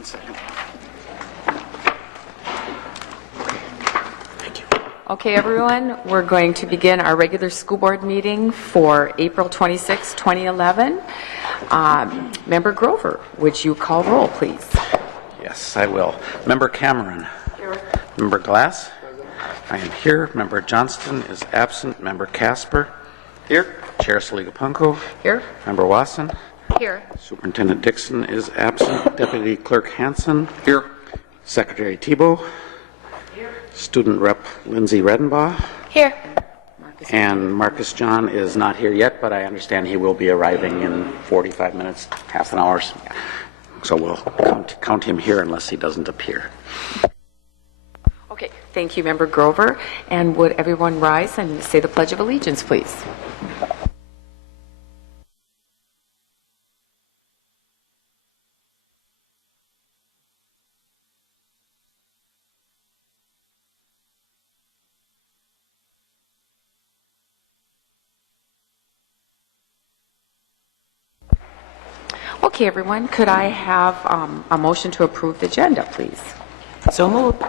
1 second. Thank you. Okay, everyone, we're going to begin our regular school board meeting for April 26, 2011. Member Grover, would you call roll, please? Yes, I will. Member Cameron. Here. Member Glass. I am here. Member Johnston is absent. Member Casper. Here. Chair Saligapunko. Here. Member Wasson. Here. Superintendent Dixon is absent. Deputy Clerk Hansen. Here. Secretary Thibault. Here. Student Rep Lindsay Redenbaugh. Here. And Marcus John is not here yet, but I understand he will be arriving in 45 minutes, half an hour. So we'll count him here unless he doesn't appear. Okay, thank you, Member Grover. And would everyone rise and say the Pledge of Allegiance, please? Okay, everyone, could I have a motion to approve the agenda, please? So moved.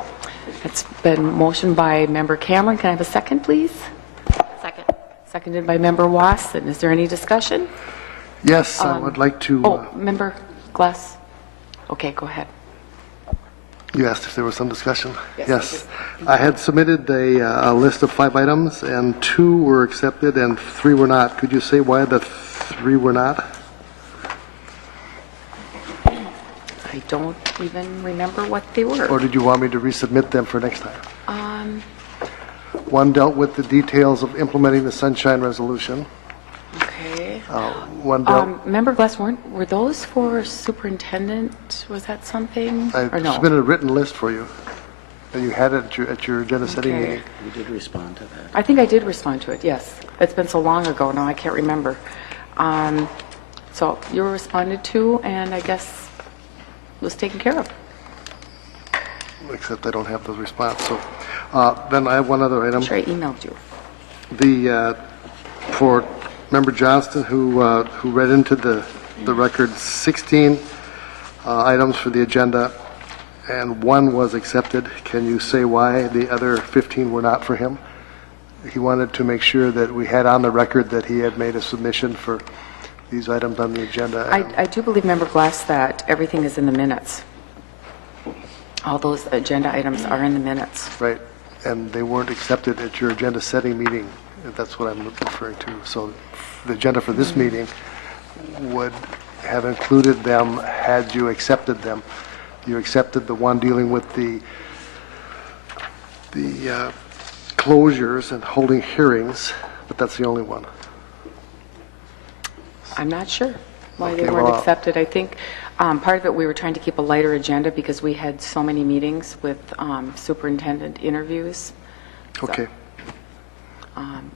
It's been motioned by Member Cameron. Can I have a second, please? Second. Seconded by Member Wasson. Is there any discussion? Yes, I would like to. Member Glass. Okay, go ahead. You asked if there was some discussion. Yes. I had submitted a list of 5 items, and 2 were accepted and 3 were not. Could you say why the 3 were not? I don't even remember what they were. Or did you want me to resubmit them for next time? 1 dealt with the details of implementing the Sunshine Resolution. Okay. 1 dealt. Member Glass, were those for superintendent? Was that something? I Or no? submitted a written list for you. And you had it at your agenda setting Okay. meeting. You did respond to that. I think I did respond to it, yes. It's been so long ago now, I can't remember. So you were responded to, and I guess was taken care of. Except I don't have those responses. So then I have 1 other item. I'm sure I emailed you. For Member Johnston, who read into the record 16 items for the agenda, and 1 was accepted. Can you say why the other 15 were not for him? He wanted to make sure that we had on the record that he had made a submission for these items on the agenda. I do believe, Member Glass, that everything is in the minutes. All those agenda items are in the minutes. Right, and they weren't accepted at your agenda setting meeting. That's what I'm referring to. So the agenda for this meeting would have included them had you accepted them. You accepted the one dealing with the closures and holding hearings, but that's the only one. I'm not sure why they Okay, weren't well, accepted. I think part of it, we were trying to keep a lighter agenda because we had so many meetings with superintendent interviews. Okay.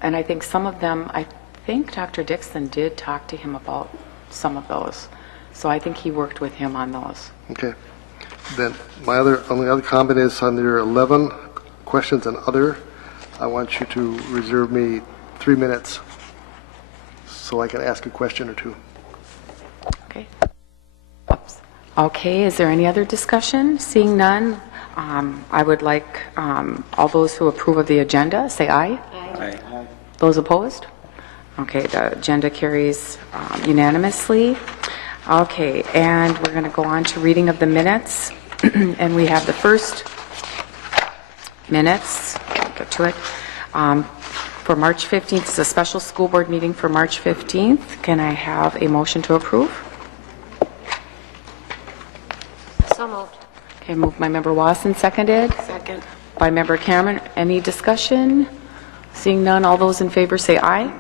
And I think some of them, I think Dr. Dixon did talk to him about some of those. So I think he worked with him on those. Okay. Then my only other comment is on your 11 questions and other, I want you to reserve me 3 minutes so I can ask a question or 2. Okay. Oops. Okay, is there any other discussion? Seeing none, I would like all those who approve of the agenda, say aye. Aye. Those opposed? Okay, the agenda carries unanimously. Okay, and we're going to go on to reading of the minutes. And we have the first minutes, get to it, for March 15th. It's a special school board meeting for March 15th. Can I have a motion to approve? So moved. Okay, moved by Member Wasson, seconded. Second. By Member Cameron. Any discussion? Seeing none, all those in favor say aye.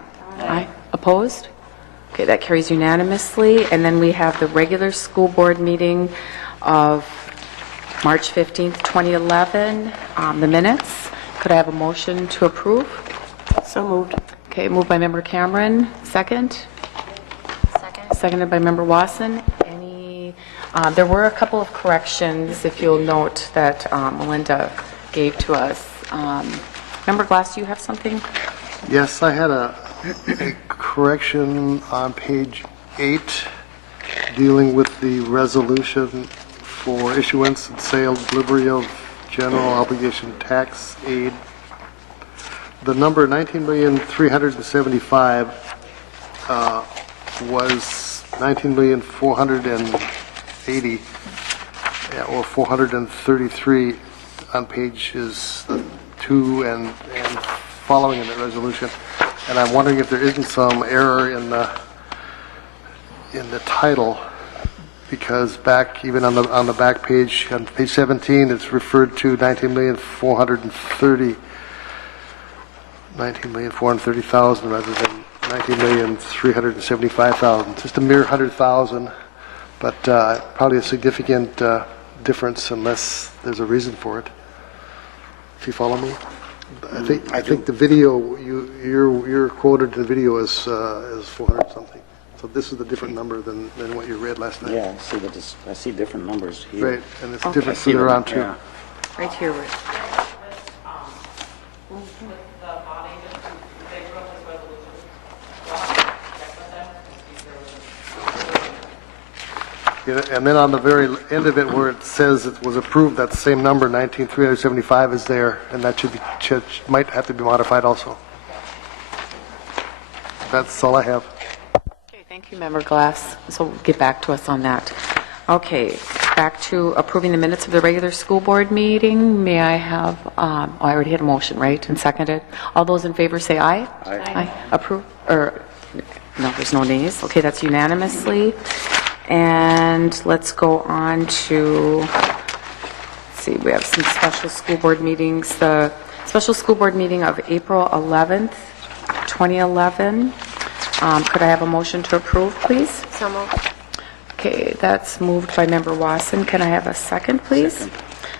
Aye. Opposed? Okay, that carries unanimously. And then we have the regular school board meeting of March 15th, 2011, the minutes. Could I have a motion to approve? So moved. Okay, moved by Member Cameron, second. Second. Seconded by Member Wasson. There were a couple of corrections, if you'll note, that Melinda gave to us. Member Glass, do you have something? Yes, I had a correction on page 8 dealing with the resolution for issuance and sale, delivery of general obligation tax aid. The number 19,375,000 was 19,480,000, or 433 on pages 2 and following in the resolution. And I'm wondering if there isn't some error in the title, because back, even on the back page, on page 17, it's referred to 19,430,000 rather than 19,375,000. Just a mere 100,000, but probably a significant difference unless there's a reason for it. If you follow me, I think the video you're quoted in the video as 400 something. So this is a different number than what you read last night. Yeah, I see different numbers here. Right, and it's Okay. different further on too. Yeah. Right here, Rich. Yeah, and then on the very end of it, where it says it was approved, that same number, 19,375, is there, and that might have to be modified also. That's all I have. Okay, thank you, Member Glass. So get back to us on that. Okay, back to approving the minutes of the regular school board meeting. May I have, I already had a motion, right, and seconded. All those in favor say aye. Aye. Approve, or, no, there's no nays. Okay, that's unanimously. And let's go on to, let's see, we have some special school board meetings. The special school board meeting of April 11th, 2011. Could I have a motion to approve, please? So moved. Okay, that's moved by Member Wasson. Can I have a second, please?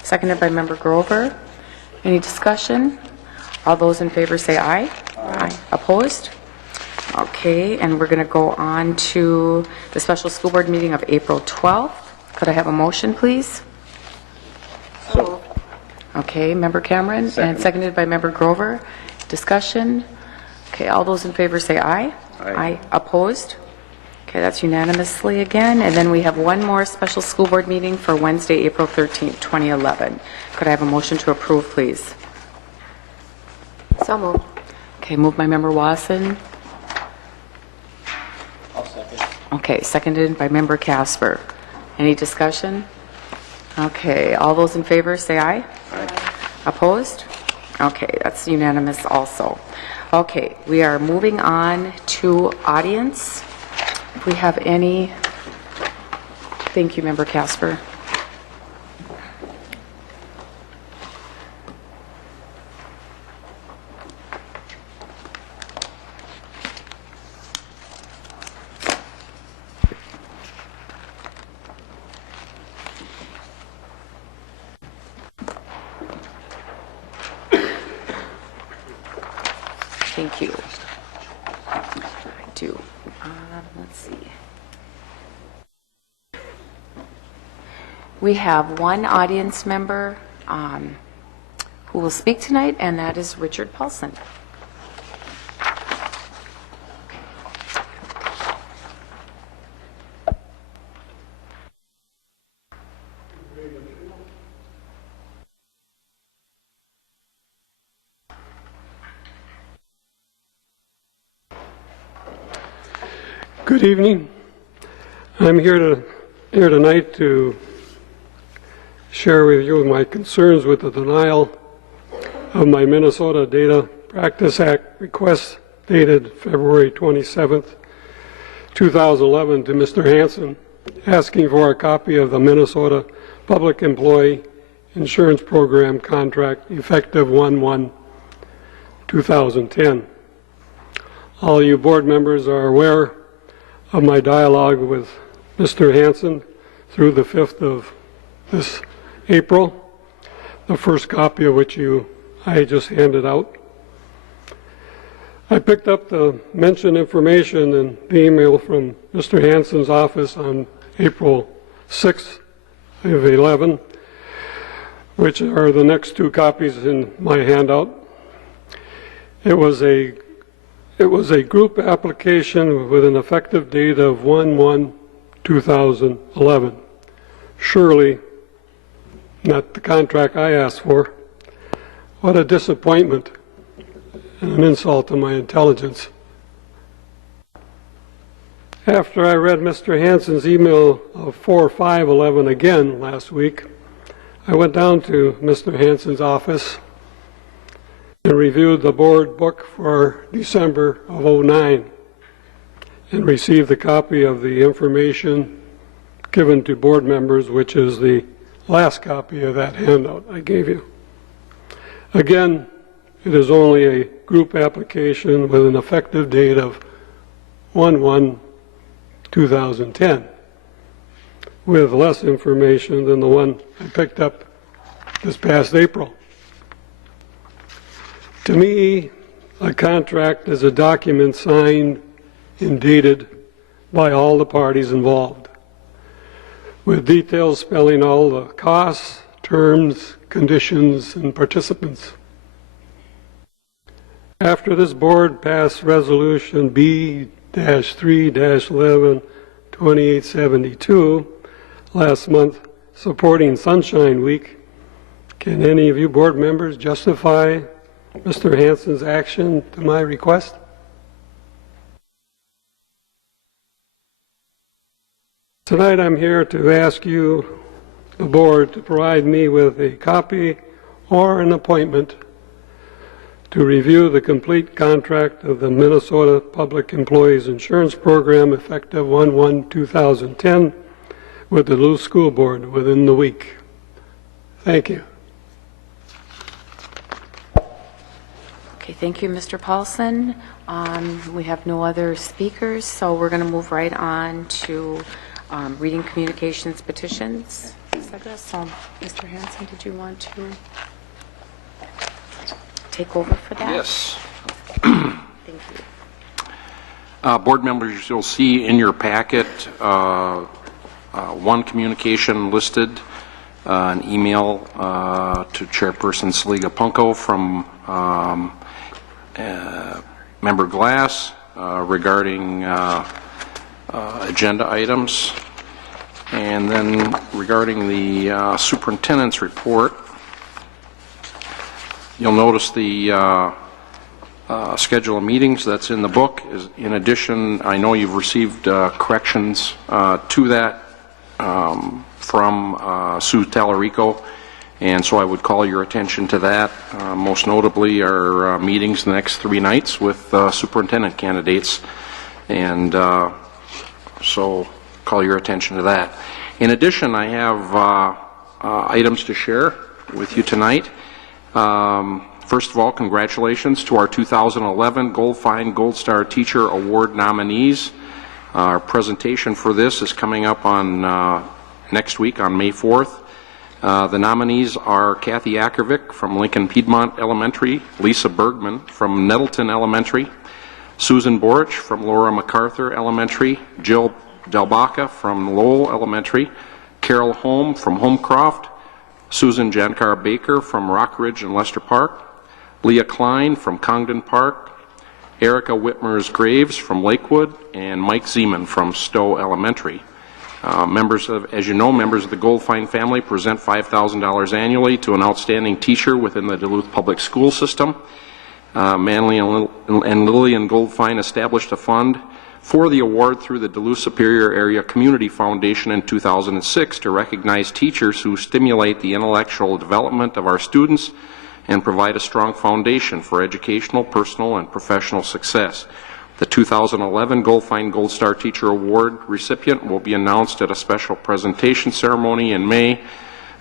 Seconded by Member Grover. Any discussion? All those in favor say aye. Aye. Opposed? Okay, and we're going to go on to the special school board meeting of April 12th. Could I have a motion, please? So moved. Okay, Member Cameron, and seconded by Member Grover. Discussion? Okay, all those in favor say aye. Aye. Opposed? Okay, that's unanimously again. And then we have one more special school board meeting for Wednesday, April 13th, 2011. Could I have a motion to approve, please? So moved. Okay, moved by Member Wasson. Okay, seconded by Member Casper. Any discussion? Okay, all those in favor say aye. Aye. Opposed? Okay, that's unanimous also. Okay, we are moving on to audience. If we have any, thank you, Member Casper. Thank you. I do. Let's see. We have one audience member who will speak tonight, and that is Richard Paulson. Good evening. I'm here tonight to share with you my concerns with the denial of my Minnesota Data Practice Act request dated February 27th, 2011 to Mr. Hansen, asking for a copy of the Minnesota Public Employee Insurance Program contract effective 1/1/2010. All you board members are aware of my dialogue with Mr. Hansen through the 5th of this April, the first copy of which I just handed out. I picked up the mentioned information in the email from Mr. Hansen's office on April 6th of 11, which are the next two copies in my handout. It was a group application with an effective date of 1/1/2011. Surely not the contract I asked for. What a disappointment and an insult to my intelligence. After I read Mr. Hansen's email of 4/5/11 again last week, I went down to Mr. Hansen's office and reviewed the board book for December of '09 and received a copy of the information given to board members, which is the last copy of that handout I gave you. Again, it is only a group application with an effective date of 1/1/2010, with less information than the one I picked up this past April. To me, a contract is a document signed and dated by all the parties involved, with details spelling all the costs, terms, conditions, and participants. After this board passed Resolution B-3-11-2872 last month supporting Sunshine Week, can any of you board members justify Mr. Hansen's action to my request? Tonight I'm here to ask you, the board, to provide me with a copy or an appointment to review the complete contract of the Minnesota Public Employees Insurance Program effective 1/1/2010 with the Duluth School Board within the week. Thank you. Okay, thank you, Mr. Paulson. We have no other speakers, so we're going to move right on to reading communications petitions. So, Mr. Hansen, did you want to take over for that? Yes. Thank you. Board members, you'll see in your packet one communication listed, an email to Chairperson Saliga Punko from Member Glass regarding agenda items. And then regarding the superintendent's report, you'll notice the schedule of meetings that's in the book. In addition, I know you've received corrections to that from Sue Tallarico, and so I would call your attention to that. Most notably our meetings the next 3 nights with superintendent candidates, and so call your attention to that. In addition, I have items to share with you tonight. First of all, congratulations to our 2011 Gold Fine Gold Star Teacher Award nominees. Our presentation for this is coming up on next week on May 4th. The nominees are Kathy Ackervick from Lincoln Piedmont Elementary, Lisa Bergman from Nettleton Elementary, Susan Borch from Laura MacArthur Elementary, Jill Delbaca from Lowell Elementary, Carol Holm from Homecroft, Susan Jankar Baker from Rockridge and Lester Park, Leah Klein from Congdon Park, Erica Whitmers Graves from Lakewood, and Mike Zeman from Stowe Elementary. As you know, members of the Goldfine family present $5,000 annually to an outstanding teacher within the Duluth Public School System. Manley and Lillian Goldfine established a fund for the award through the Duluth Superior Area Community Foundation in 2006 to recognize teachers who stimulate the intellectual development of our students and provide a strong foundation for educational, personal, and professional success. The 2011 Goldfine Gold Star Teacher Award recipient will be announced at a special presentation ceremony in May,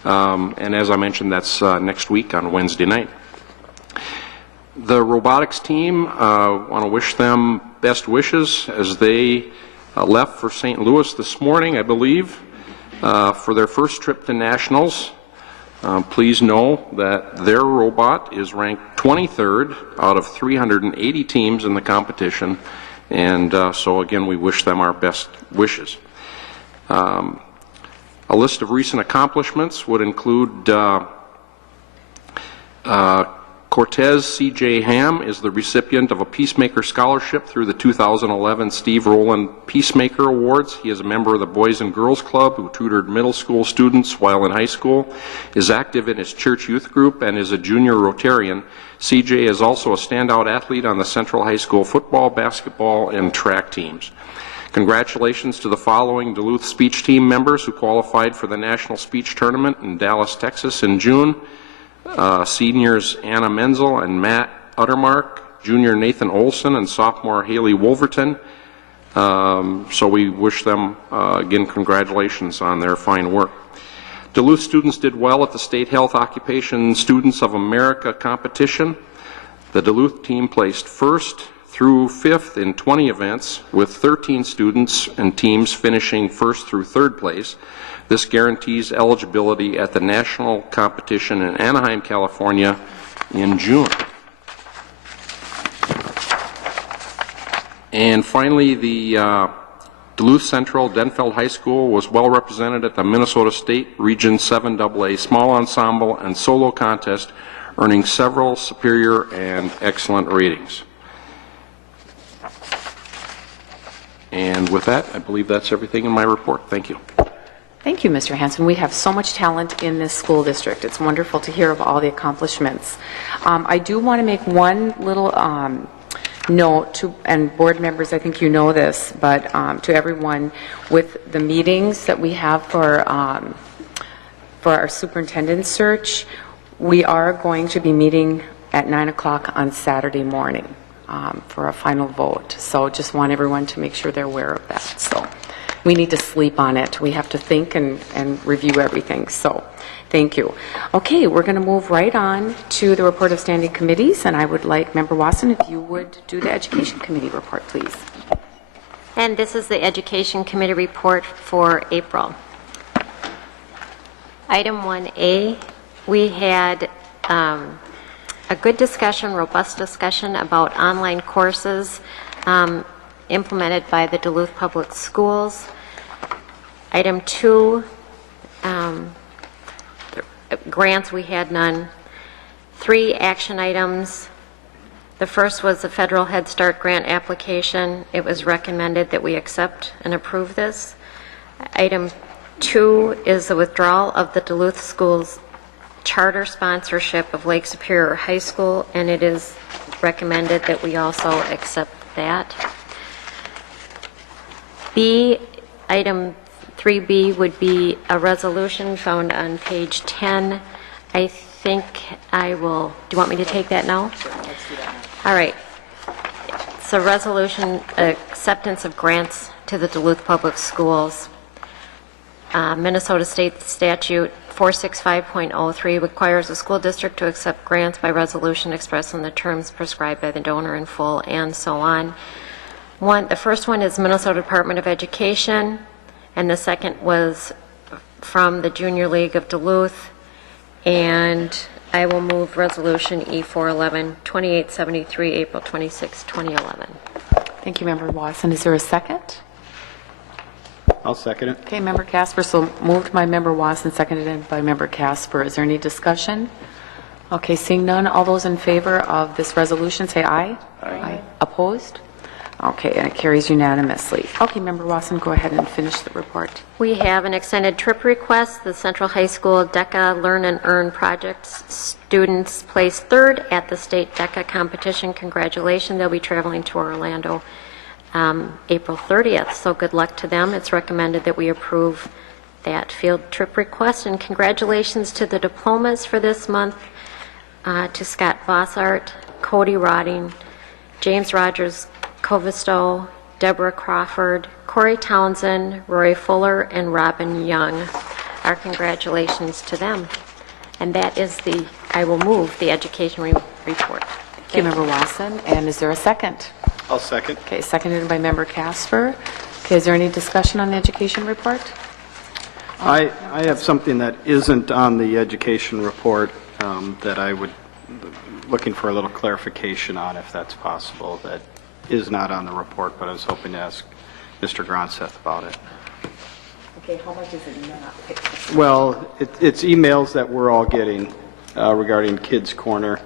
and as I mentioned, that's next week on Wednesday night. The robotics team, want to wish them best wishes as they left for St. Louis this morning, I believe, for their first trip to nationals. Please know that their robot is ranked 23rd out of 380 teams in the competition, and so again we wish them our best wishes. A list of recent accomplishments would include Cortez C.J. Ham is the recipient of a Peacemaker Scholarship through the 2011 Steve Rowland Peacemaker Awards. He is a member of the Boys and Girls Club who tutored middle school students while in high school, is active in his church youth group, and is a junior Rotarian. C.J. is also a standout athlete on the Central High School football, basketball, and track teams. Congratulations to the following Duluth speech team members who qualified for the National Speech Tournament in Dallas, Texas in June. Seniors Anna Menzel and Matt Uttermark, junior Nathan Olson, and sophomore Haley Wolverton. So we wish them, again, congratulations on their fine work. Duluth students did well at the State Health Occupation Students of America competition. The Duluth team placed first through fifth in 20 events, with 13 students and teams finishing first through third place. This guarantees eligibility at the national competition in Anaheim, California in June. And finally, the Duluth Central Denfeld High School was well represented at the Minnesota State Region 7 AA Small Ensemble and Solo Contest, earning several superior and excellent ratings. And with that, I believe that's everything in my report. Thank you. Thank you, Mr. Hanson. We have so much talent in this school district. It's wonderful to hear of all the accomplishments. I do want to make one little note to, and board members, I think you know this, but to everyone, with the meetings that we have for our superintendent search, we are going to be meeting at 9 o'clock on Saturday morning for a final vote. So just want everyone to make sure they're aware of that. So we need to sleep on it. We have to think and review everything. So thank you. Okay, we're going to move right on to the report of standing committees, and I would like Member Wasson, if you would do the Education Committee report, please. And this is the Education Committee report for April. Item 1A, we had a good discussion, robust discussion about online courses implemented by the Duluth Public Schools. Item 2, grants, we had none. 3 action items. The first was the federal Head Start grant application. It was recommended that we accept and approve this. Item 2 is the withdrawal of the Duluth Schools charter sponsorship of Lake Superior High School, and it is recommended that we also accept that. B, item 3B would be a resolution found on page 10. I think I will, do you want me to take that now? Sure, let's do that now. All right. It's a resolution, acceptance of grants to the Duluth Public Schools. Minnesota State Statute 465.03 requires the school district to accept grants by resolution expressed in the terms prescribed by the donor in full, and so on. The first one is Minnesota Department of Education, and the second was from the Junior League of Duluth, and I will move Resolution E411, 2873, April 26, 2011. Thank you, Member Wasson. Is there a second? I'll second it. Okay, Member Casper, so moved by Member Wasson, seconded by Member Casper. Is there any discussion? Okay, seeing none, all those in favor of this resolution say aye. Aye. Opposed? Okay, and it carries unanimously. Okay, Member Wasson, go ahead and finish the report. We have an extended trip request. The Central High School DECA Learn and Earn project students placed third at the state DECA competition. Congratulations. They'll be traveling to Orlando April 30th, so good luck to them. It's recommended that we approve that field trip request, and congratulations to the diplomas for this month, to Scott Bossart, Cody Rodding, James Rogers Covisto, Deborah Crawford, Corey Townsend, Roy Fuller, and Robin Young. Our congratulations to them. And that is the, I will move the education report. Thank you, Member Wasson. And is there a second? I'll second. Okay, seconded by Member Casper. Okay, is there any discussion on the education report? I have something that isn't on the education report that I would, looking for a little clarification on, if that's possible, that is not on the report, but I was hoping to ask Mr. Gronseth about it. Okay, how much is it not? Well, it's emails that we're all getting regarding Kids Corner,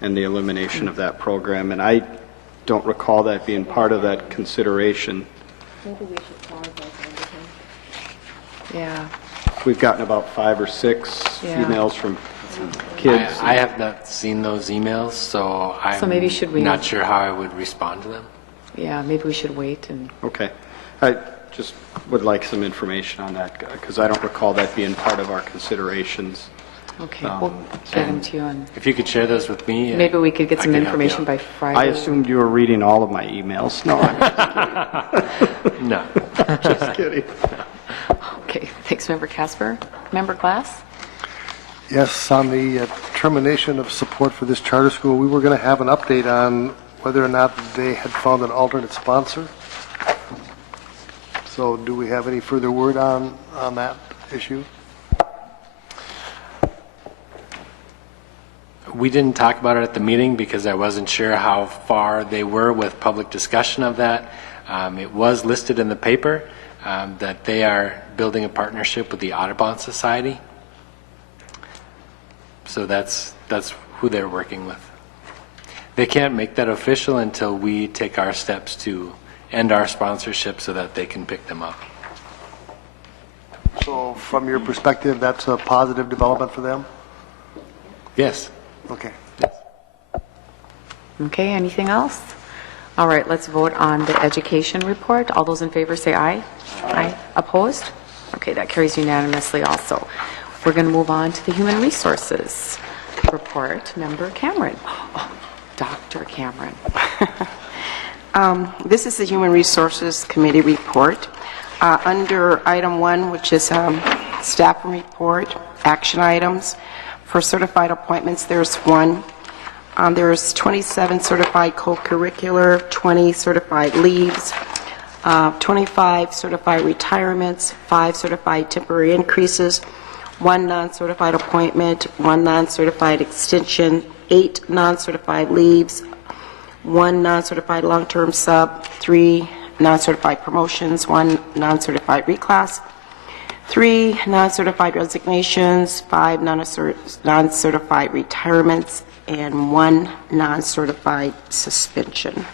and the elimination of that program. And I don't recall that being part of that consideration. Yeah. We've gotten about 5 or 6 Yeah. emails from kids. I have not seen those emails, so I'm maybe should we- not sure how I would respond to them. Yeah, maybe we should wait and, Okay. I just would like some information on that, because I don't recall that being part of our considerations. okay, we'll get them to you on, If you could share those with me. maybe we could get I some could help you information out. by Friday. I assumed you were reading all of my emails. No, I'm No. just kidding. Okay, thanks, Member Casper. Member Glass? Yes, on the termination of support for this charter school, we were going to have an update on whether or not they had found an alternate sponsor. So do we have any further word on that issue? We didn't talk about it at the meeting because I wasn't sure how far they were with public discussion of that. It was listed in the paper that they are building a partnership with the Audubon Society. So that's who they're working with. They can't make that official until we take our steps to end our sponsorship so that they can pick them up. So from your perspective, that's a positive development for them? Yes. Okay. Okay, anything else? All right, let's vote on the education report. All those in favor say aye. Aye. Opposed? Okay, that carries unanimously also. We're going to move on to the human resources report. Member Cameron. Oh, Dr. Cameron. This is the Human Resources Committee report. Under item 1, which is staff report, action items, for certified appointments, there's 1. There's 27 certified co-curricular, 20 certified leaves, 25 certified retirements, 5 certified temporary increases, 1 non-certified appointment, 1 non-certified extension, 8 non-certified leaves, 1 non-certified long-term sub, 3 non-certified promotions, 1 non-certified reclass, 3 non-certified resignations, 5 non-certified retirements, and 1 non-certified suspension.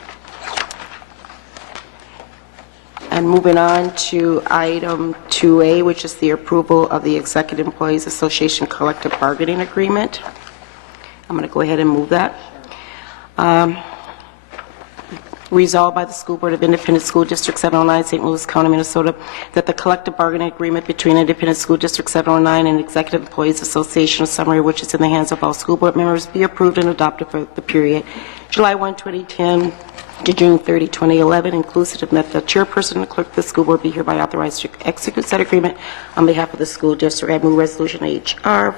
And moving on to item 2A, which is the approval of the Executive Employees Association Collective Bargaining Agreement. I'm going to go ahead and move that. Resolved by the School Board of Independent School District 709, St. Louis County, Minnesota, that the collective bargaining agreement between Independent School District 709 and Executive Employees Association, a summary of which is in the hands of all school board members, be approved and adopted for the period July 1, 2010 to June 30, 2011, inclusive, and that the chairperson and the clerk of the school board be hereby authorized to execute said agreement on behalf of the school district. I move resolution HR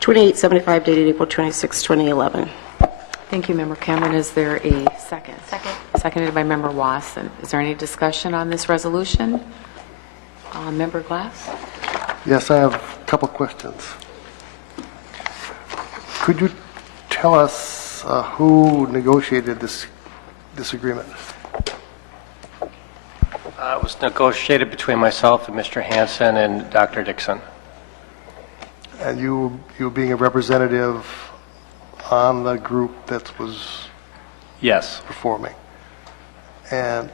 411-2875 dated April 26, 2011. Thank you, Member Cameron. Is there a second? Second. Seconded by Member Wasson. Is there any discussion on this resolution? Member Glass? Yes, I have a couple questions. Could you tell us who negotiated this agreement? It was negotiated between myself and Mr. Hansen and Dr. Dixon. And you being a representative on the group that was Yes. performing. And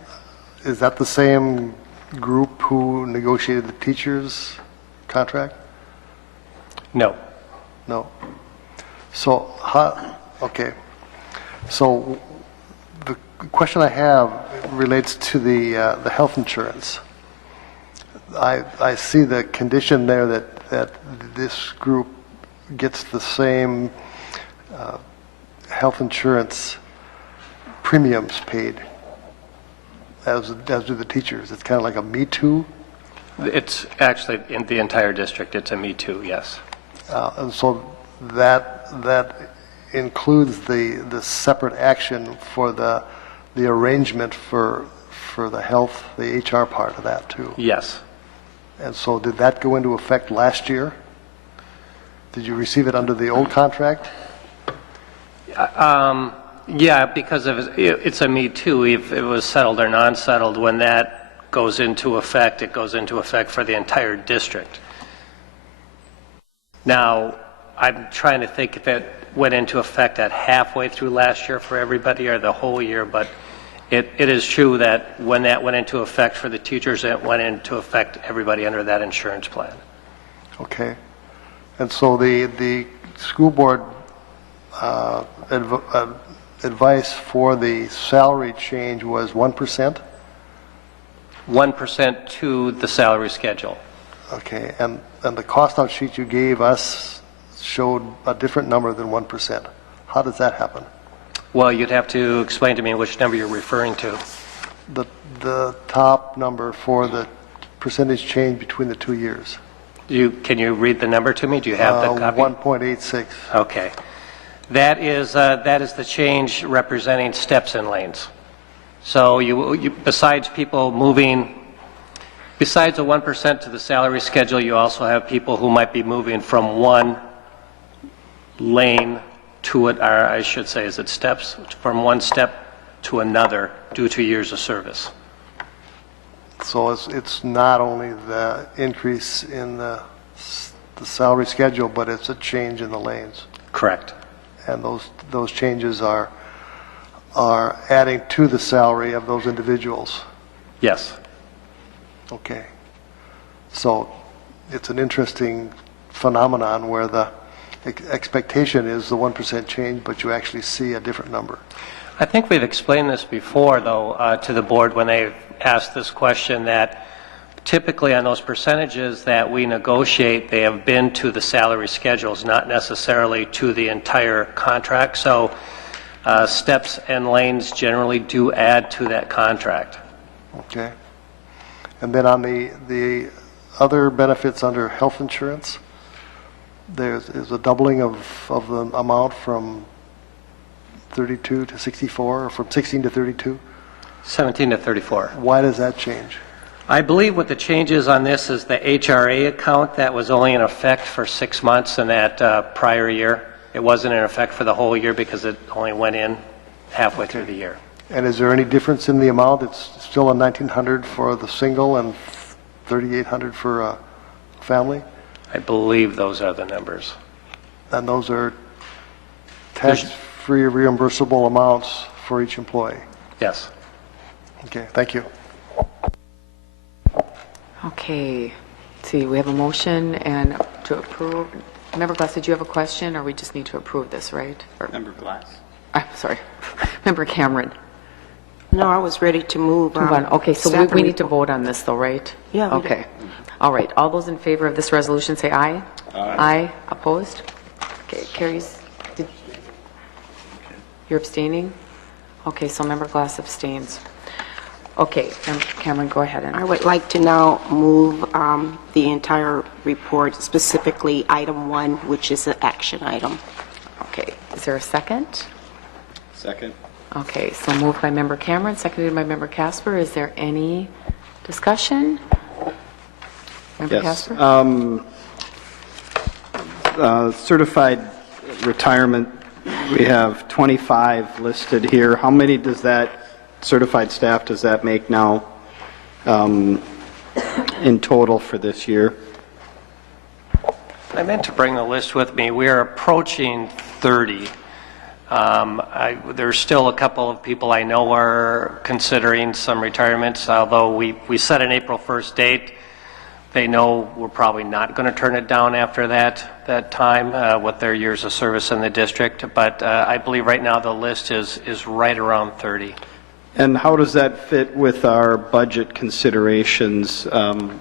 is that the same group who negotiated the teacher's contract? No. No. So, okay. So the question I have relates to the health insurance. I see the condition there that this group gets the same health insurance premiums paid as do the teachers. It's kind of like a Me Too. It's actually in the entire district. It's a Me Too, yes. And so that includes the separate action for the arrangement for the health, the HR part of that too. Yes. And so did that go into effect last year? Did you receive it under the old contract? Yeah, because it's a Me Too. If it was settled or non-settled, when that goes into effect, it goes into effect for the entire district. Now, I'm trying to think if went into effect at halfway through last year for everybody or the whole year, but it is true that when that went into effect for the teachers, it went into effect everybody under that insurance plan. Okay. And so the school board advice for the salary change was 1%? 1% to the salary schedule. Okay, and the cost out sheet you gave us showed a different number than 1%. How does that happen? Well, you'd have to explain to me which number you're referring to. The top number for the percentage change between the 2 years. Can you read the number to me? Do you have the copy? 1.86. Okay. That is the change representing steps and lanes. So you besides people moving, besides the 1% to the salary schedule, you also have people who might be moving from one lane to it, or I should say, is it steps? From one step to another due to years of service. So it's not only the increase in the salary schedule, but it's a change in the lanes. Correct. And those changes are adding to the salary of those individuals. Yes. Okay. So it's an interesting phenomenon where the expectation is the 1% change, but you actually see a different number. I think we've explained this before, though, to the board when they asked this question, that typically on those percentages that we negotiate, they have been to the salary schedules, not necessarily to the entire contract. So steps and lanes generally do add to that contract. Okay. And then on the other benefits under health insurance, there's a doubling of the amount from 32 to 64, or from 16 to 32. 17 to 34. Why does that change? I believe what the change is on this is the HRA account that was only in effect for 6 months in that prior year. It wasn't in effect for the whole year because it only went in halfway through the year. And is there any difference in the amount? It's still a $1,900 for the single and $3,800 for a family? I believe those are the numbers. And those are tax-free reimbursable amounts for each employee? Yes. Okay, thank you. Okay, let's see, we have a motion and to approve. Member Glass, did you have a question, or we just need to approve this, right? Or, Member Glass? I'm sorry, Member Cameron. No, I was ready to move. Move on. Okay, so staff we need to report. vote on this, though, right? Yeah, we do. Okay. All right, all those in favor of this resolution say aye. Aye. Opposed? Okay, carries. You're abstaining? Okay, so Member Glass abstains. Okay, Member Cameron, go ahead. I would like to now move the entire report, specifically item 1, which is an action item. Okay, is there a second? Second. Okay, so moved by Member Cameron, seconded by Member Casper. Is there any discussion? Member Yes. Casper? Certified retirement, we have 25 listed here. How many does that certified staff does that make now in total for this year? I meant to bring the list with me. We are approaching 30. There's still a couple of people I know are considering some retirements, although we set an April 1st date. They know we're probably not going to turn it down after that time with their years of service in the district. But I believe right now the list is right around 30. And how does that fit with our budget considerations when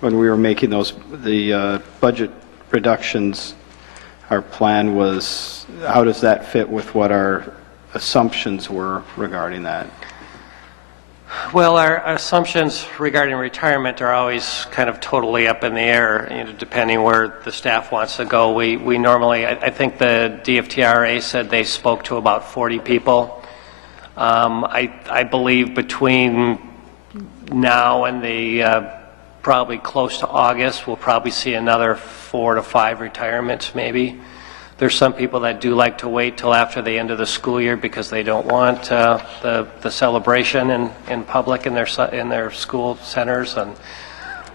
we were making the budget reductions? Our plan was, how does that fit with what our assumptions were regarding that? Well, our assumptions regarding retirement are always kind of totally up in the air, depending where the staff wants to go. We normally, I think the DFTRA said they spoke to about 40 people. I believe between now and the probably close to August, we'll probably see another 4 to 5 retirements maybe. There's some people that do like to wait till after the end of the school year because they don't want the celebration in public in their school centers.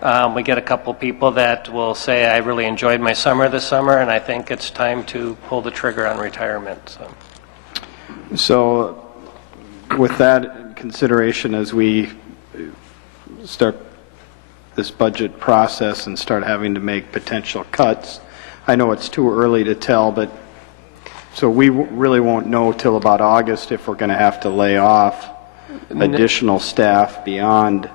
We get a couple people that will say, I really enjoyed my summer this summer, and I think it's time to pull the trigger on retirement. So with that in consideration, as we start this budget process and start having to make potential cuts, I know it's too early to tell, but so we really won't know till about August if we're going to have to lay off additional staff beyond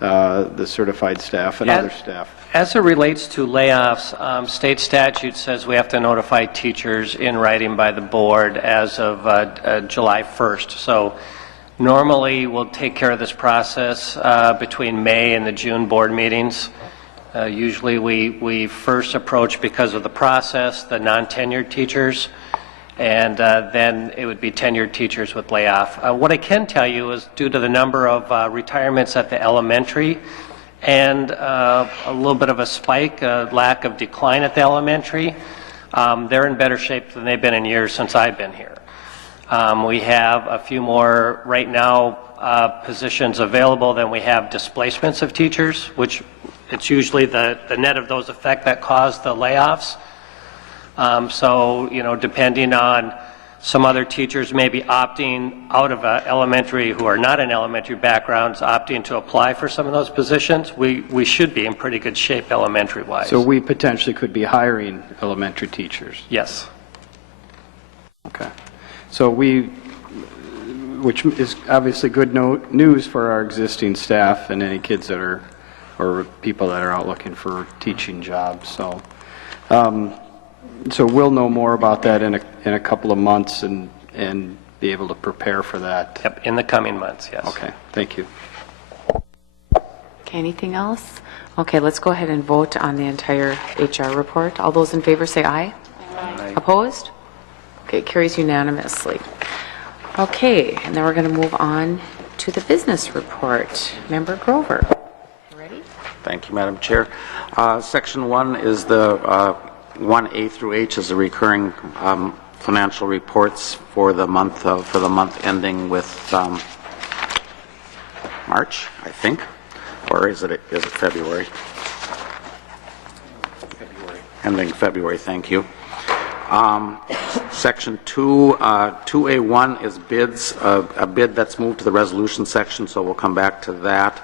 the certified staff and other staff. As it relates to layoffs, state statute says we have to notify teachers in writing by the board as of July 1st. So normally we'll take care of this process between May and the June board meetings. Usually we first approach, because of the process, the non-tenured teachers, and then it would be tenured teachers with layoff. What I can tell you is, due to the number of retirements at the elementary and a little bit of a spike, a lack of decline at the elementary, they're in better shape than they've been in years since I've been here. We have a few more right now positions available than we have displacements of teachers, which it's usually the net of those effect that cause the layoffs. So, depending on some other teachers maybe opting out of elementary who are not in elementary backgrounds, opting to apply for some of those positions, we should be in pretty good shape elementary-wise. So we potentially could be hiring elementary teachers. Yes. Okay. So which is obviously good news for our existing staff and any kids that are, or people that are out looking for teaching jobs. So, so we'll know more about that in a couple of months and be able to prepare for that. Yep, in the coming months, yes. Okay, thank you. Okay, anything else? Okay, let's go ahead and vote on the entire HR report. All those in favor say aye. Aye. Opposed? Okay, it carries unanimously. Okay, and then we're going to move on to the business report. Member Grover. Ready? Thank you, Madam Chair. Section 1 is the 1A through H is the recurring financial reports for the month ending with March, I think, or is it February? February. Ending February. Thank you. Section 2, 2A1 is bids, a bid that's moved to the resolution section, so we'll come back to that.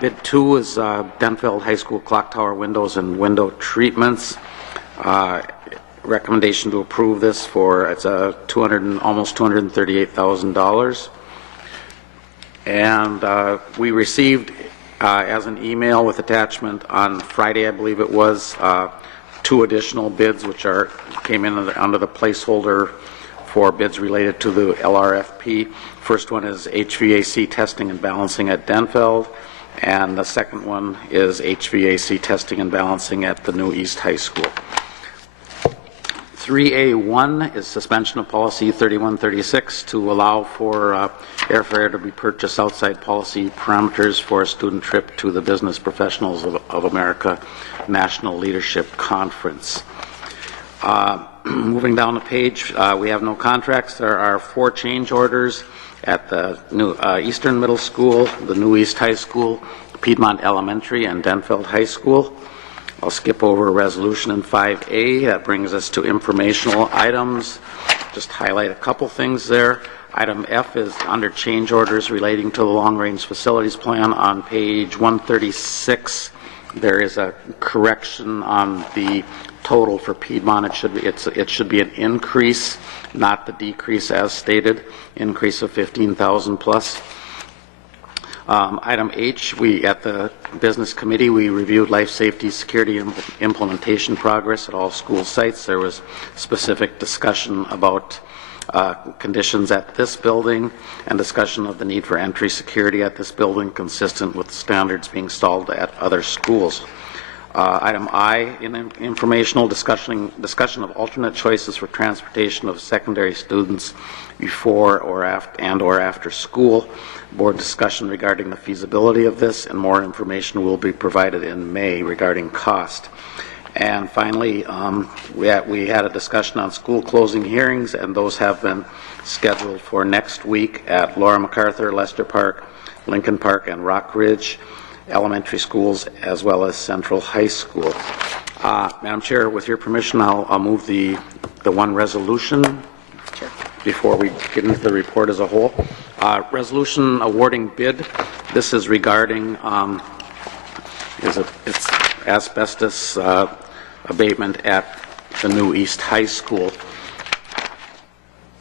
Bid 2 is Denfeld High School clock tower windows and window treatments. Recommendation to approve this for, it's almost $238,000. And we received as an email with attachment on Friday, I believe it was, 2 additional bids which came in under the placeholder for bids related to the LRFP. First one is HVAC testing and balancing at Denfeld, and the second one is HVAC testing and balancing at the new East High School. 3A1 is suspension of policy 3136 to allow for airfare to be purchased outside policy parameters for a student trip to the Business Professionals of America National Leadership Conference. Moving down the page, we have no contracts. There are 4 change orders at the new Eastern Middle School, the new East High School, Piedmont Elementary, and Denfeld High School. I'll skip over a resolution in 5A. That brings us to informational items. Just highlight a couple things there. Item F is under change orders relating to the long-range facilities plan on page 136. There is a correction on the total for Piedmont. It should be an increase, not the decrease as stated. Increase of 15,000 plus. Item H, at the business committee, we reviewed life safety security implementation progress at all school sites. There was specific discussion about conditions at this building and discussion of the need for entry security at this building consistent with standards being installed at other schools. Item I, in informational discussion of alternate choices for transportation of secondary students before or after school. Board discussion regarding the feasibility of this, and more information will be provided in May regarding cost. And finally, we had a discussion on school closing hearings, and those have been scheduled for next week at Laura MacArthur, Lester Park, Lincoln Park, and Rock Ridge. elementary schools as well as Central High School. Madam Chair, with your permission, I'll move the one resolution before we get into the report as a whole. Resolution awarding bid. This is regarding it's asbestos abatement at the new East High School.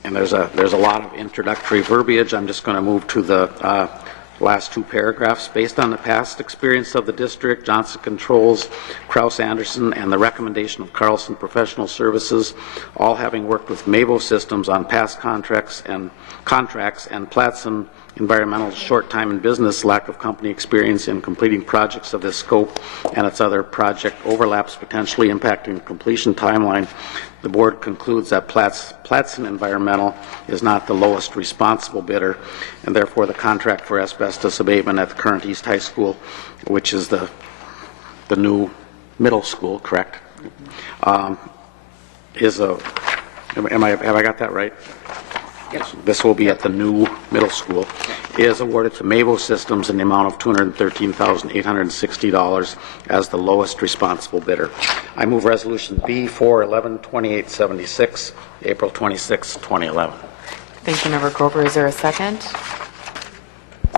And there's a lot of introductory verbiage. I'm just going to move to the last two paragraphs. Based on the past experience of the district, Johnson Controls, Kraus Anderson, and the recommendation of Carlson Professional Services, all having worked with Mavo Systems on past contracts and Platson Environmental's short time in business, lack of company experience in completing projects of this scope, and its other project overlaps potentially impacting the completion timeline, the board concludes that Platson Environmental is not the lowest responsible bidder, and therefore the contract for asbestos abatement at the current East High School, which is the new middle school, correct? Have I got that right? Yes. This will be at the new middle school, is awarded to Mavo Systems in the amount of $213,860 as the lowest responsible bidder. I move Resolution B 411-2876, April 26, 2011. Thank you, Member Grover. Is there a second?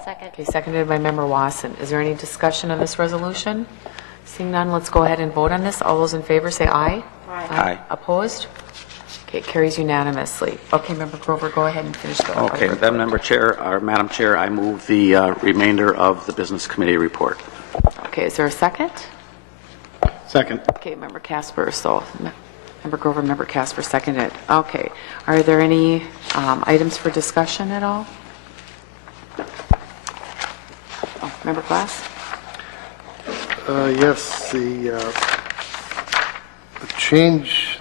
Second. Okay, seconded by Member Wasson. Is there any discussion on this resolution? Seeing none, let's go ahead and vote on this. All those in favor say aye. Aye. Opposed? Okay, it carries unanimously. Okay, Member Grover, go ahead and finish the Okay, then Madam Chair, I move the remainder of the Business Committee report. Okay, is there a second? Second. Okay, Member Casper, so Member Grover, Member Casper seconded. Okay, are there any items for discussion at all? Oh, Member Glass? Yes, the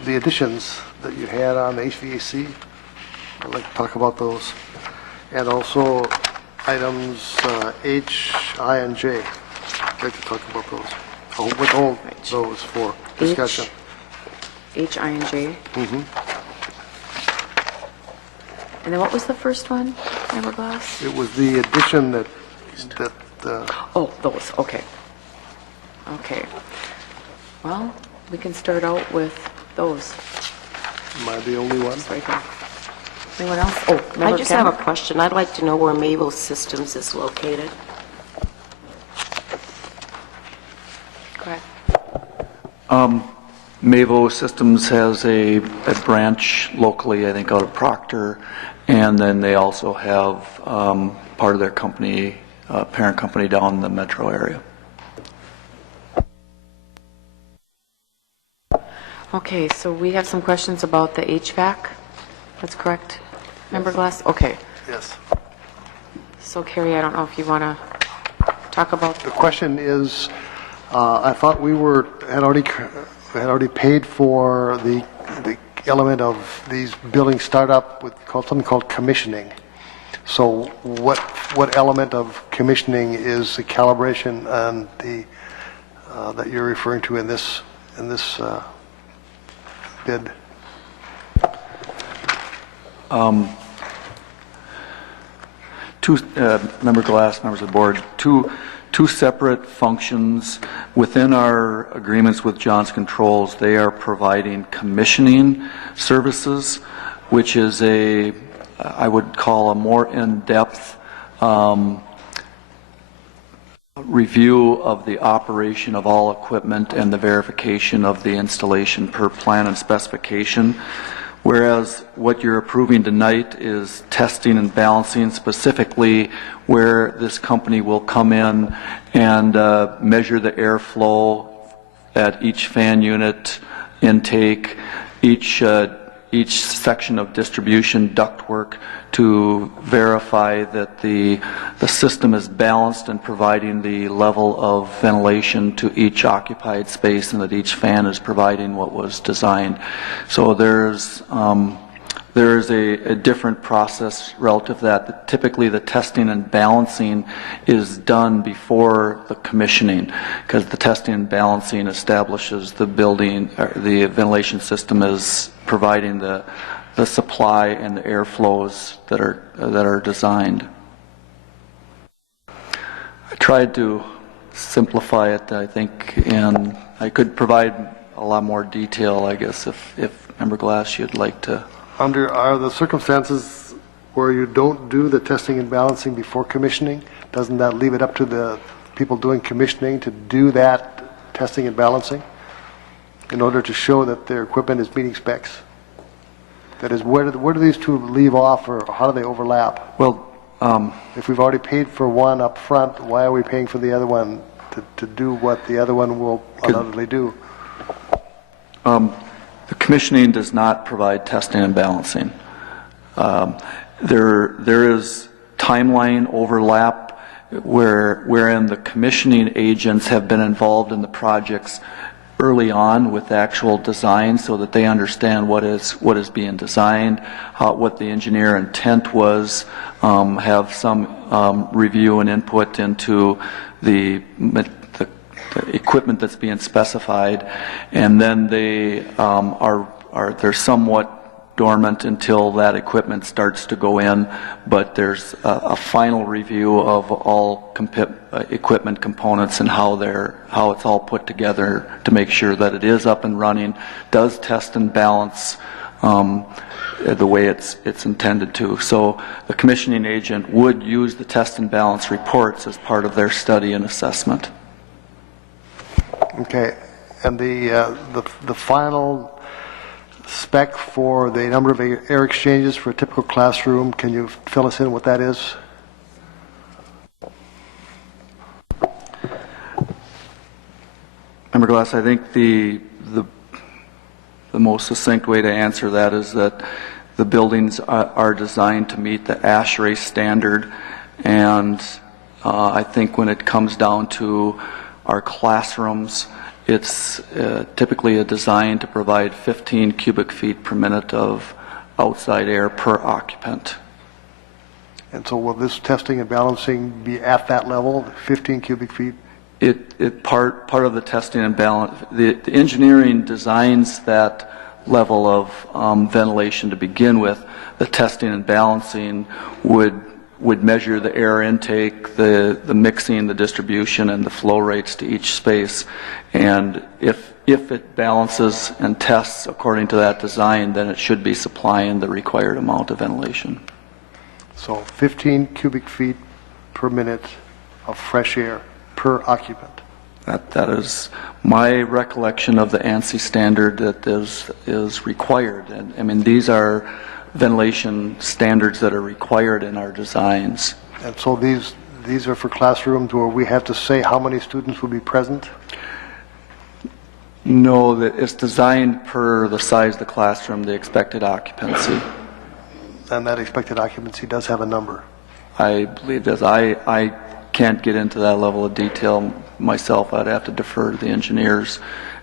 additions that you had on the HVAC, I'd like to talk about those. And also items H, I, and J. I'd like to talk about those. I'll withhold those for discussion. H, I, and J? Mm-hmm. And then what was the first one, Member Glass? It was the addition that Oh, those, okay. Okay. Well, we can start out with those. am I the only one? Right there. Anyone else? Oh, Member I just have a Cameron? question. I'd like to know where Mavo Systems is located. Go ahead. Mavo Systems has a branch locally, I think, out of Proctor, and then they also have part of their company, parent company down in the metro area. Okay, so we have some questions about the HVAC. That's correct, Member Glass? Okay. Yes. So Carrie, I don't know if you want to talk about... The question is, I thought we had already paid for the element of these buildings startup with something called commissioning. So what element of commissioning is the calibration and the that you're referring to in this bid? Member Glass, members of the board, two separate functions within our agreements with Johnson Controls. They are providing commissioning services, which is I would call a more in-depth review of the operation of all equipment and the verification of the installation per plan and specification. Whereas what you're approving tonight is testing and balancing, specifically where this company will come in and measure the airflow at each fan unit intake, each section of distribution ductwork to verify that the system is balanced and providing the level of ventilation to each occupied space and that each fan is providing what was designed. So there's a different process relative to that. Typically the testing and balancing is done before the commissioning, because the testing and balancing establishes the building, or the ventilation system is providing the supply and the airflows that are designed. I tried to simplify it, I think, and I could provide a lot more detail, I guess, if Member Glass you'd like to. Are the circumstances where you don't do the testing and balancing before commissioning, doesn't that leave it up to the people doing commissioning to do that testing and balancing in order to show that their equipment is meeting specs? That is, where do these two leave off, or how do they overlap? Well, If we've already paid for one up front, why are we paying for the other one to do what the other one will undoubtedly do? the commissioning does not provide testing and balancing. There is timeline overlap wherein the commissioning agents have been involved in the projects early on with the actual design so that they understand what is being designed, what the engineer intent was, have some review and input into the equipment that's being specified, and then they're somewhat dormant until that equipment starts to go in, but there's a final review of all equipment components and how it's all put together to make sure that it is up and running, does test and balance the way it's intended to. So the commissioning agent would use the test and balance reports as part of their study and assessment. Okay, and the final spec for the number of air exchanges for a typical classroom, can you fill us in what that is? Member Glass, I think the most succinct way to answer that is that the buildings are designed to meet the ASHRAE standard, and I think when it comes down to our classrooms, it's typically a design to provide 15 cubic feet per minute of outside air per occupant. And so will this testing and balancing be at that level, 15 cubic feet? Part of the testing and balance, the engineering designs that level of ventilation to begin with. The testing and balancing would measure the air intake, the mixing, the distribution, and the flow rates to each space. And if it balances and tests according to that design, then it should be supplying the required amount of ventilation. So 15 cubic feet per minute of fresh air per occupant. That is my recollection of the ANSI standard that is required. And I mean, these are ventilation standards that are required in our designs. And so these are for classrooms where we have to say how many students will be present? No, it's designed per the size of the classroom, the expected occupancy. And that expected occupancy does have a number. I believe it does. I can't get into that level of detail myself. I'd have to defer to the engineers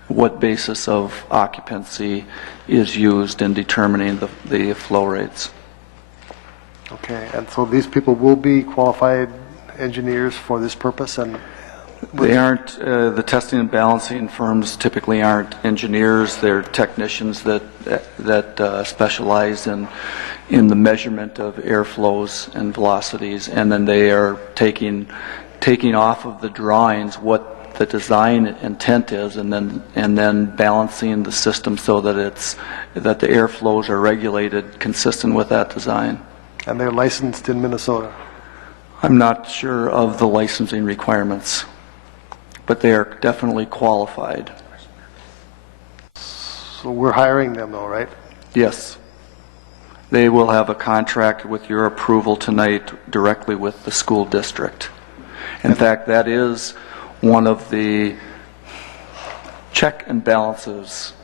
what basis of occupancy is used in determining the flow rates. Okay, and so these people will be qualified engineers for this purpose? And they aren't, the testing and balancing firms typically aren't engineers. They're technicians that specialize in the measurement of airflows and velocities, and then they are taking off of the drawings what the design intent is, and then balancing the system so that the airflows are regulated consistent with that design. And they're licensed in Minnesota? I'm not sure of the licensing requirements, but they are definitely qualified. So we're hiring them though, right? Yes. They will have a contract with your approval tonight directly with the school district. In fact, that is one of the check and balances,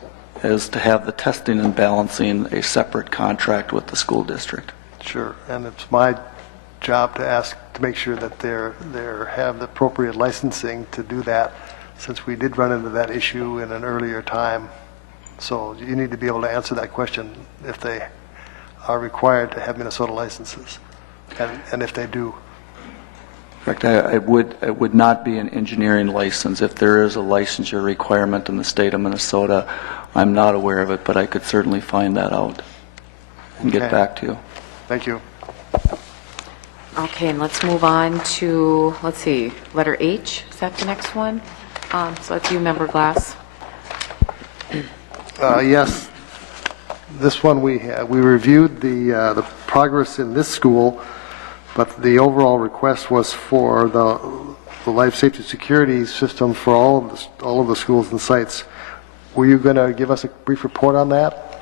is to have the testing and balancing a separate contract with the school district. Sure, and it's my job to ask to make sure that they have the appropriate licensing to do that, since we did run into that issue in an earlier time. So you need to be able to answer that question if they are required to have Minnesota licenses, and if they do. In fact, it would not be an engineering license. If there is a licensure requirement in the state of Minnesota, I'm not aware of it, but I could certainly find that out and get back to you. Thank you. Okay, and let's move on to, let's see, letter H, is that the next one? So that's you, Member Glass. Yes, this one we reviewed the progress in this school, but the overall request was for the life safety security system for all of the schools and sites. Were you going to give us a brief report on that,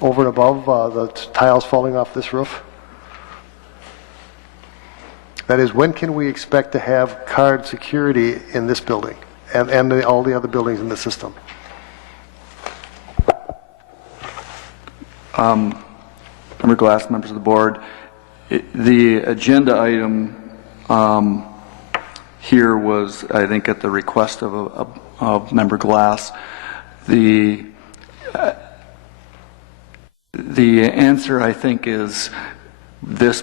over and above the tiles falling off this roof? That is, when can we expect to have card security in this building and all the other buildings in the system? Member Glass, members of the board, the agenda item here was, I think, at the request of Member Glass. The answer, I think, is this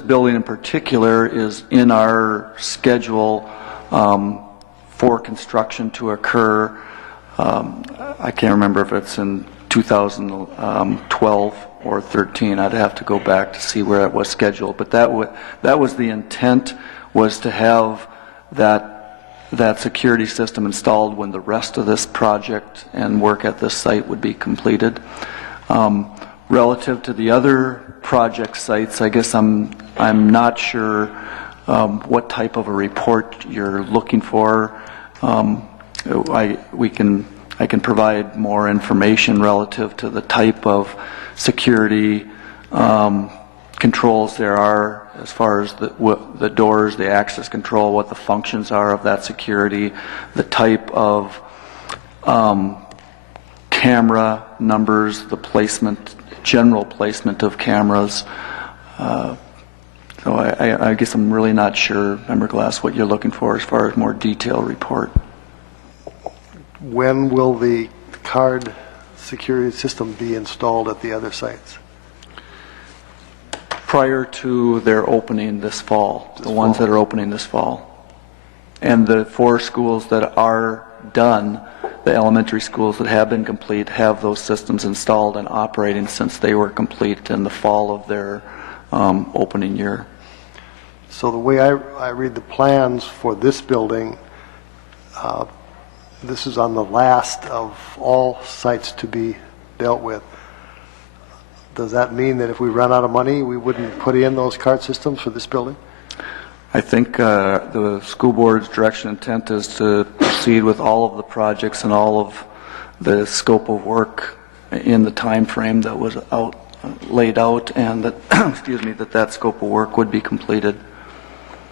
building in particular is in our schedule for construction to occur. I can't remember if it's in 2012 or 13. I'd have to go back to see where it was scheduled. But that was the intent, was to have that security system installed when the rest of this project and work at this site would be completed. Relative to the other project sites, I guess I'm not sure what type of a report you're looking for. I can provide more information relative to the type of security controls there are, as far as the doors, the access control, what the functions are of that security, the type of camera numbers, the placement, general placement of cameras. So I guess I'm really not sure, Member Glass, what you're looking for as far as more detailed report. When will the card security system be installed at the other sites? Prior to their opening this fall, the ones that are opening this fall. And the 4 schools that are done, the elementary schools that have been complete, have those systems installed and operating since they were complete in the fall of their opening year. So the way I read the plans for this building, this is on the last of all sites to be dealt with. Does that mean that if we run out of money, we wouldn't put in those card systems for this building? I think the school board's direction intent is to proceed with all of the projects and all of the scope of work in the time frame that was laid out, and that excuse me, that scope of work would be completed.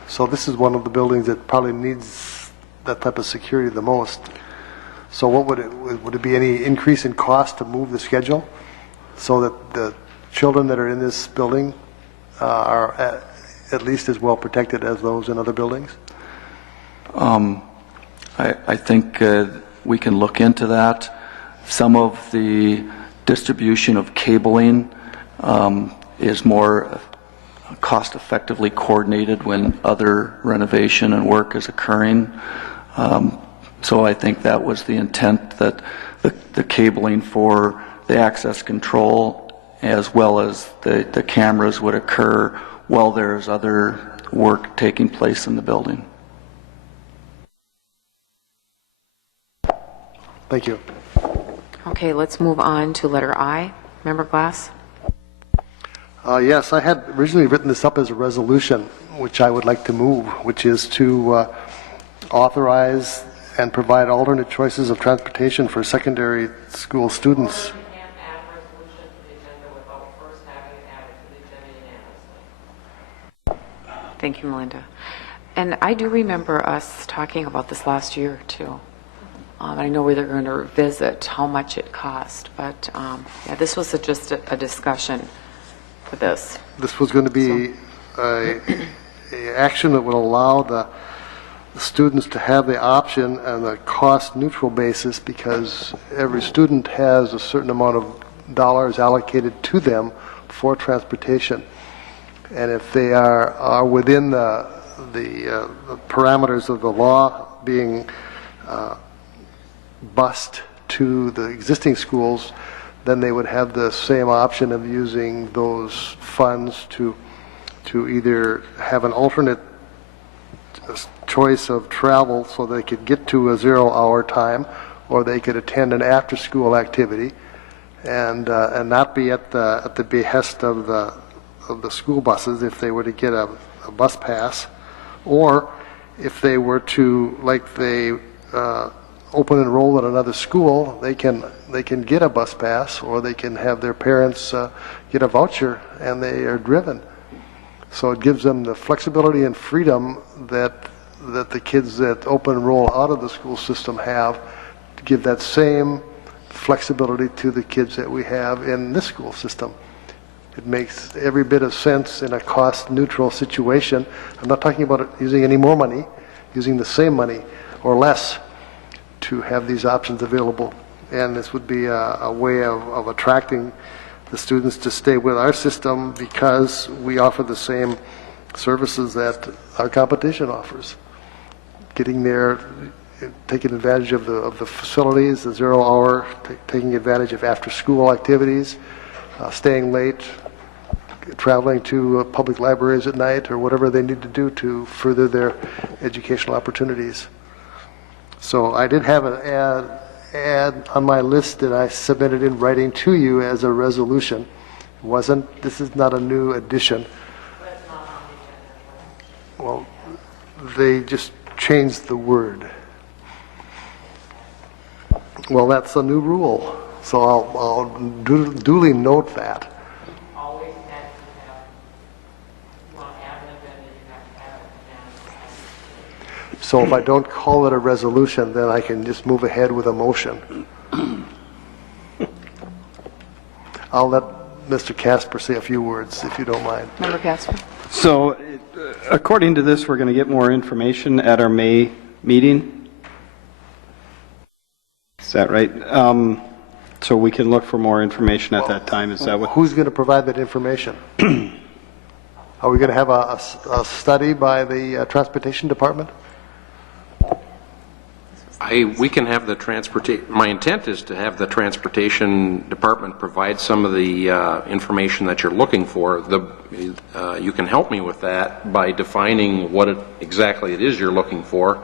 So this is one of the buildings that probably needs that type of security the most. So what would it be any increase in cost to move the schedule so that the children that are in this building are at least as well protected as those in other buildings? I think we can look into that. Some of the distribution of cabling is more cost effectively coordinated when other renovation and work is occurring. So I think that was the intent, that the cabling for the access control as well as the cameras would occur while there's other work taking place in the building. Thank you. Okay, let's move on to letter I. Member Glass? Yes, I had originally written this up as a resolution, which I would like to move, which is to authorize and provide alternate choices of transportation for secondary school students. Thank you, Melinda. And I do remember us talking about this last year, too. I know we were going to revisit how much it cost, but yeah, this was just a discussion for this. This was going to be a action that would allow the students to have the option on a cost-neutral basis, because every student has a certain amount of dollars allocated to them for transportation. And if they are within the parameters of the law, being bused to the existing schools, then they would have the same option of using those funds to to either have an alternate choice of travel so they could get to a 0-hour time, or they could attend an after-school activity and not be at the behest of the school buses if they were to get a bus pass, or if they were to, like they open enroll at another school, they can get a bus pass, or they can have their parents get a voucher and they are driven. So it gives them the flexibility and freedom that the kids that open enroll out of the school system have, to give that same flexibility to the kids that we have in this school system. It makes every bit of sense in a cost-neutral situation. I'm not talking about using any more money, using the same money or less to have these options available. And this would be a way of attracting the students to stay with our system, because we offer the same services that our competition offers. Getting there, taking advantage of the facilities, the 0-hour, taking advantage of after-school activities, staying late, traveling to public libraries at night, or whatever they need to do to further their educational opportunities. So I did have an ad on my list that I submitted in writing to you as a resolution. This is not a new addition. Well, they just changed the word. Well, that's a new rule, so I'll duly note that. So if I don't call it a resolution, then I can just move ahead with a motion. I'll let Mr. Casper say a few words, if you don't mind. Member Casper? So, according to this, we're going to get more information at our May meeting? Is that right? So we can look for more information at that time, is that what? Who's going to provide that information? Are we going to have a study by the Transportation Department? We can have the my intent is to have the Transportation Department provide some of the information that you're looking for. You can help me with that by defining what exactly it is you're looking for,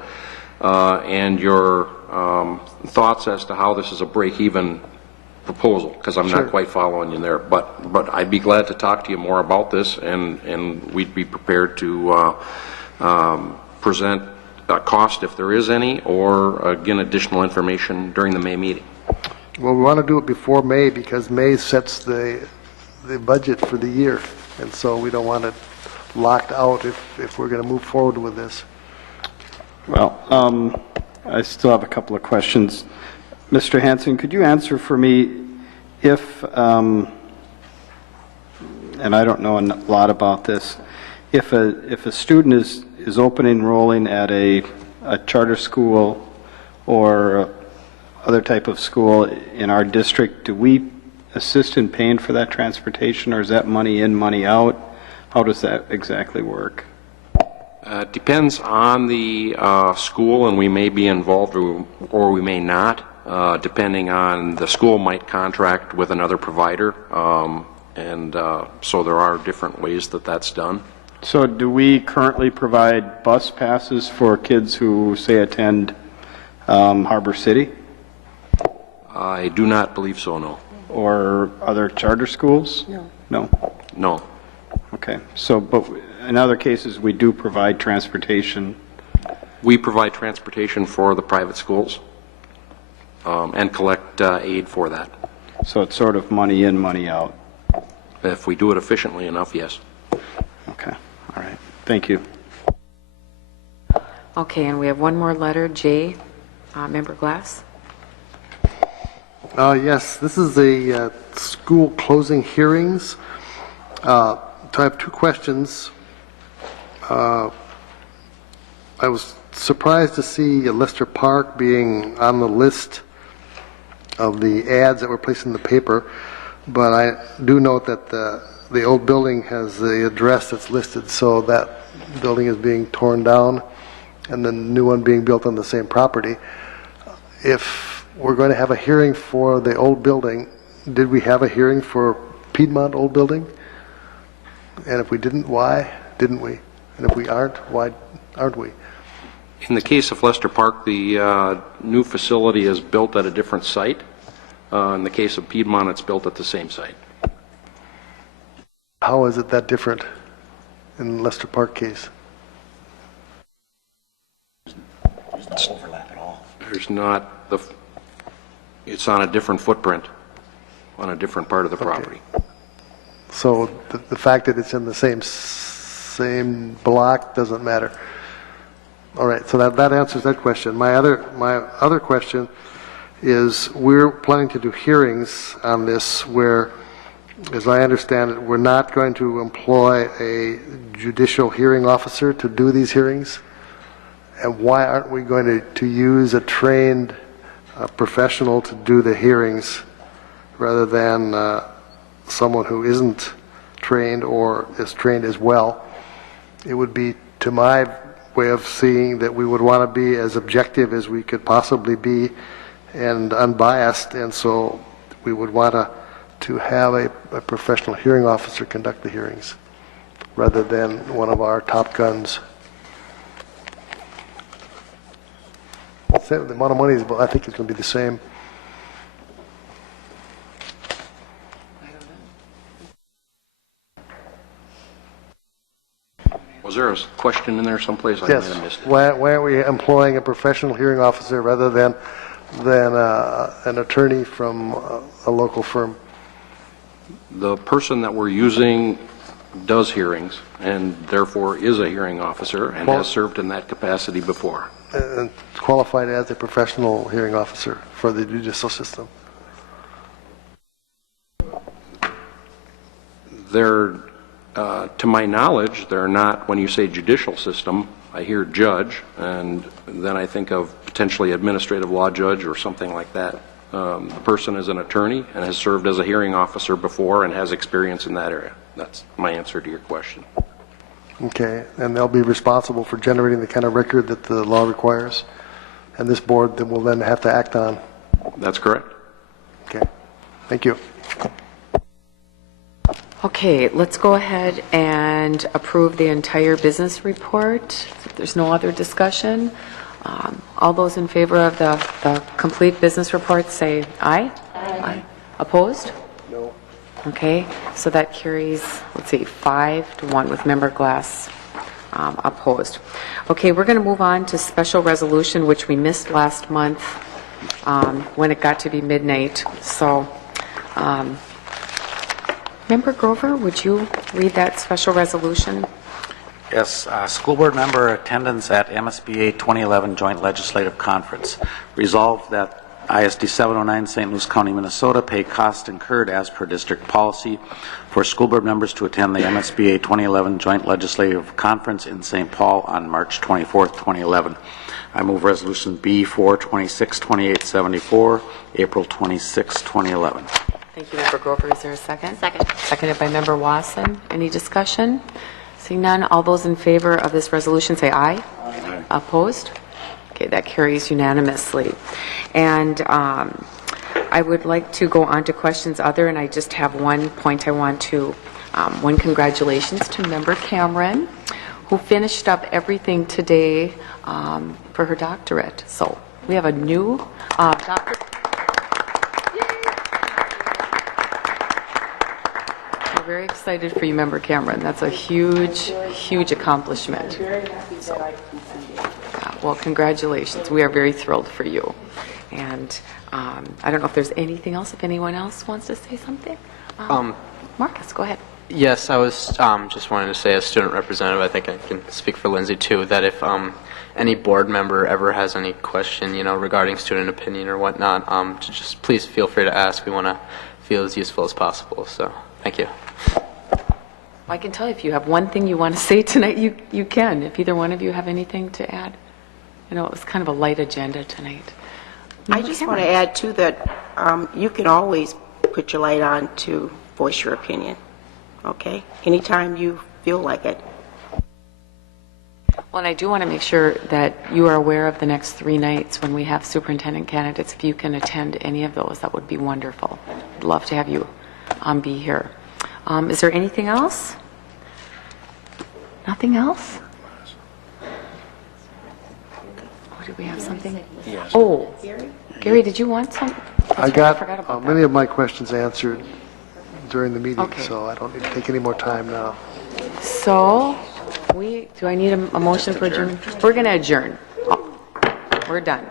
and your thoughts as to how this is a break-even proposal, because I'm not quite following you there. But I'd be glad to talk to you more about this, and we'd be prepared to present cost, if there is any, or again, additional information during the May meeting. Well, we want to do it before May, because May sets the budget for the year, and so we don't want it locked out if we're going to move forward with this. Well, I still have a couple of questions. Mr. Hanson, could you answer for me if, and I don't know a lot about this, if a student is open enrolling at a charter school or other type of school in our district, do we assist in paying for that transportation, or is that money in, money out? How does that exactly work? It depends on the school, and we may be involved or we may not, depending on the school might contract with another provider, and so there are different ways that that's done. So do we currently provide bus passes for kids who, say, attend Harbor City? I do not believe so, no. Or other charter schools? No. No? No. Okay. So, but in other cases, we do provide transportation. We provide transportation for the private schools and collect aid for that. So it's sort of money in, money out. If we do it efficiently enough, yes. Okay. All right. Thank you. Okay, and we have one more letter, J. Member Glass? Yes, this is the school closing hearings. So I have two questions. I was surprised to see Lister Park being on the list of the ads that were placed in the paper, but I do note that the old building has the address that's listed, so that building is being torn down and the new one being built on the same property. If we're going to have a hearing for the old building, did we have a hearing for Piedmont Old Building? And if we didn't, why didn't we? And if we aren't, why aren't we? In the case of Lester Park, the new facility is built at a different site. In the case of Piedmont, it's built at the same site. How is it that different in Lester Park case? There's no overlap at all. There's not it's on a different footprint, on a different part of the property. So the fact that it's in the same block doesn't matter. All right, so that answers that question. My other question is, we're planning to do hearings on this where, as I understand it, we're not going to employ a judicial hearing officer to do these hearings. And why aren't we going to use a trained professional to do the hearings rather than someone who isn't trained or is trained as well? It would be, to my way of seeing, that we would want to be as objective as we could possibly be and unbiased, and so we would want to have a professional hearing officer conduct the hearings rather than one of our top guns. The amount of money, I think, is going to be the same. Was there a question in there someplace? I might Yes. have missed it. Why are we employing a professional hearing officer rather than an attorney from a local firm? The person that we're using does hearings and therefore is a hearing officer and has served in that capacity before. And qualified as a professional hearing officer for the judicial system. To my knowledge, they're not, when you say judicial system, I hear judge, and then I think of potentially administrative law judge or something like that. The person is an attorney and has served as a hearing officer before and has experience in that area. That's my answer to your question. Okay, and they'll be responsible for generating the kind of record that the law requires, and this board will then have to act on. That's correct. Okay, thank you. Okay, let's go ahead and approve the entire business report. If there's no other discussion, all those in favor of the complete business report say aye. Aye. Opposed? No. Okay, so that carries, let's see, 5-1 with member Glass opposed. Okay, we're going to move on to special resolution, which we missed last month when it got to be midnight. So, Member Grover, would you read that special resolution? Yes, school board member attendance at MSBA 2011 Joint Legislative Conference. Resolved that ISD 709 St. Louis County, Minnesota pay costs incurred as per district policy for school board members to attend the MSBA 2011 Joint Legislative Conference in St. Paul on March 24th, 2011. I move resolution B4 262874, April 26, 2011. Thank you, Member Grover. Is there a second? Second. Seconded by Member Wasson. Any discussion? Seeing none, all those in favor of this resolution say aye. Aye. Opposed? Okay, that carries unanimously. And I would like to go on to questions other, and I just have one point I want to, one congratulations to Member Cameron, who finished up everything today for her doctorate. So we have a new doctorate. We're very excited for you, Member Cameron. That's a huge, huge accomplishment. Well, congratulations. We are very thrilled for you. And I don't know if there's anything else, if anyone else wants to say something. Marcus, go ahead. Yes, I was just wanting to say, as student representative, I think I can speak for Lindsay too, that if any board member ever has any question, regarding student opinion or whatnot, just please feel free to ask. We want to feel as useful as possible. So, thank you. I can tell you, if you have one thing you want to say tonight, you can. If either one of you have anything to add. It was kind of a light agenda tonight. I just want to add, too, that you can always put your light on to voice your opinion, okay? Anytime you feel like it. Well, and I do want to make sure that you are aware of the next 3 nights when we have superintendent candidates. If you can attend any of those, that would be wonderful. I'd love to have you be here. Is there anything else? Nothing else? Oh, did we have something? Yes. Oh, Gary, did you want some? I forgot got about many that. of my questions answered during the meeting, Okay. so I don't need to take any more time now. So, do I need a motion for adjourn? We're going to adjourn. Oh, we're done.